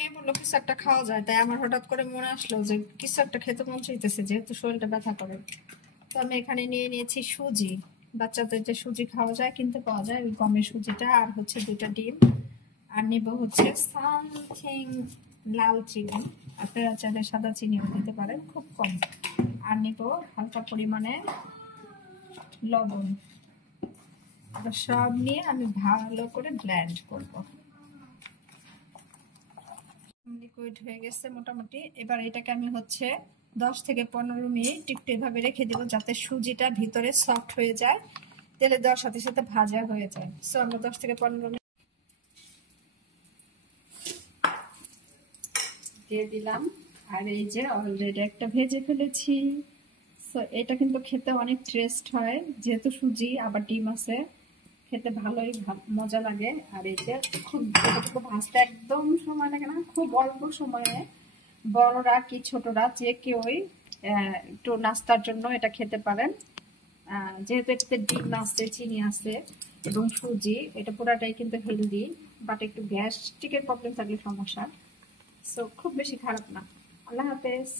মেয়ে বললো কিছু একটা খাওয়া যায়, তাই আমার হঠাৎ করে মনে আসলো যে কিছু একটা খেতে মন চাইতেছে, যেহেতু শরীরটা ব্যথা করে। তো আমি এখানে নিয়ে নিয়েছি সুজি। বাচ্চাদের যে সুজি খাওয়া যায়, কিনতে পাওয়া যায়, ওই গমের সুজিটা, আর হচ্ছে 2টা ডিম। আর নিব হচ্ছে সামথিং লাল চিনি, আপনারা চাইলে সাদা চিনিও দিতে পারেন, খুব কম। আর নিব হালকা পরিমাণে লবণ। সব নিয়ে আমি ভালো করে ব্লেন্ড করব। লিকুইড হয়ে গেছে মোটামুটি। এবার এটাকে আমি হচ্ছে 10 থেকে 15 মিনিট একটু এভাবে রেখে দেবো, যাতে সুজিটা ভিতরে সফট হয়ে যায়, তেলে দেওয়ার সাথে সাথে ভাজা হয়ে যায়। সো আমরা 10 থেকে 15 মিনিট দিয়ে দিলাম। আর এই যে অলরেডি একটা ভেজে ফেলেছি। সো এটা কিন্তু খেতে অনেক টেস্ট হয়, যেহেতু সুজি আবার ডিম আছে, খেতে ভালোই মজা লাগে। আর এই যে খুব ভাজতে একদম সময় লাগে না, খুব অল্প সময়ে বড়রা কি ছোটরা যে কেউই একটু নাস্তার জন্য এটা খেতে পারেন। যেহেতু এটাতে ডিম আছে, চিনি আছে এবং সুজি, এটা পুরাটাই কিন্তু হেলদি, বাট একটু গ্যাস্ট্রিকের প্রবলেম থাকলে সমস্যা। সো খুব বেশি খারাপ না। আল্লাহ হাফেজ।